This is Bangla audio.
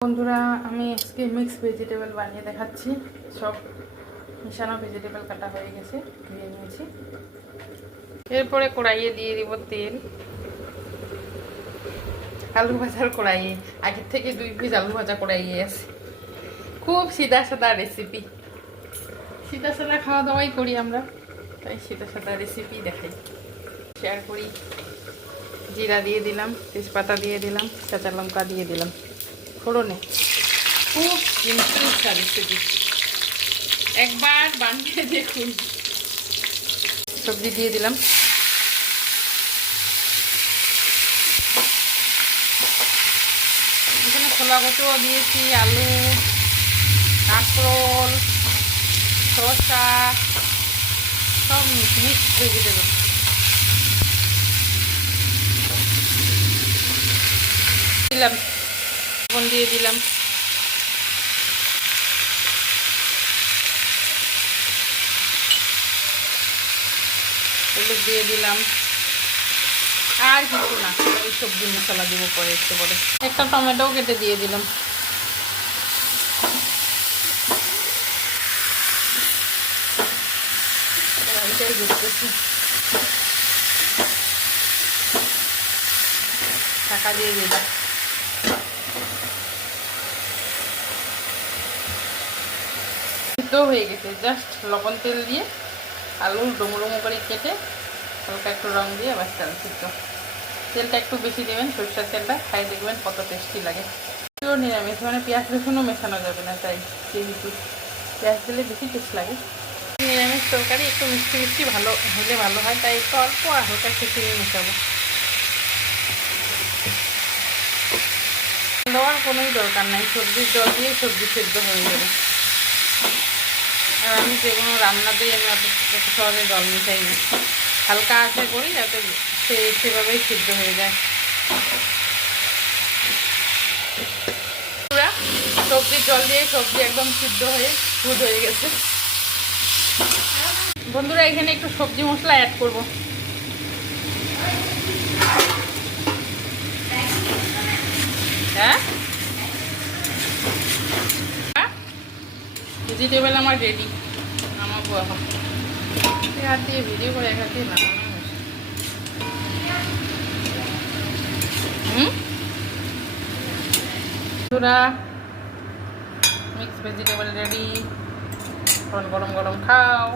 বন্ধুরা আমি আজকে মিক্স ভেজিটেবল বানিয়ে দেখাচ্ছি। সব মিশানো ভেজিটেবল কাটা হয়ে গেছে, ধুয়ে নিয়েছি। এরপরে কড়াইয়ে দিয়ে দিব তেল। আলু ভাজার কড়াইয়ে আগের থেকে 2 পিস আলু ভাজা কড়াইয়ে আছে। খুব সিধা সাদা রেসিপি, সিধা সাদা খাওয়া দাওয়াই করি আমরা, তাই সিধা সাদা রেসিপি দেখাই, শেয়ার করি। জিরা দিয়ে দিলাম, তেজপাতা দিয়ে দিলাম, কাঁচা লঙ্কা দিয়ে দিলাম ফোড়নে। খুব সিম্পল রেসিপি, একবার বানিয়ে দেখুন। সবজি দিয়ে দিলাম, এখানে ছোলা কচুও দিয়েছি, আলু, কাঁকরোল, শসা, সব মিক্স ভেজিটেবল। দিলাম লবণ দিয়ে দিলাম, হলুদ দিয়ে দিলাম, আর কিছু না, ওই সবজি মশলা দিব পরে একটু পরে। একটা টমেটোও কেটে দিয়ে দিলাম। ঢাকা দিয়ে দিলাম। সিদ্ধ হয়ে গেছে, জাস্ট লবণ তেল দিয়ে আলু ডুমো ডুমো করে কেটে হালকা একটু রং দিয়ে আবার চাল সিদ্ধ। তেলটা একটু বেশি দেবেন, সরষের তেলটা, খাই দেখবেন কত টেস্টি লাগে। নিরামিষ, মানে পেঁয়াজ রসুনও মেশানো যাবে না, তাই যেহেতু পেঁয়াজ দিলে বেশি টেস্ট লাগে। নিরামিষ তরকারি একটু মিষ্টি মিষ্টি ভালো হলে ভালো হয়, তাই একটু অল্প আর হালকা খিচুড়ি মেশাবো। দেওয়ার কোনোই দরকার নাই, সবজির জল দিয়ে সবজি সেদ্ধ হয়ে যাবে। আর আমি যে কোনো রান্নাতেই আমি অত সহজে জল মিশাই না, হালকা আঁচে করি যাতে সেভাবেই সিদ্ধ হয়ে যায়। পুরা সবজির জল দিয়ে সবজি একদম সিদ্ধ হয়ে দুধ হয়ে গেছে। বন্ধুরা এখানে একটু সবজি মশলা অ্যাড করব। হ্যাঁ, ভেজিটেবল আমার রেডি, নামাবো এখন। হাত দিয়ে ভিডিও করে এক হাত দিয়ে নামানো। বন্ধুরা মিক্স ভেজিটেবল রেডি, গরম গরম খাও।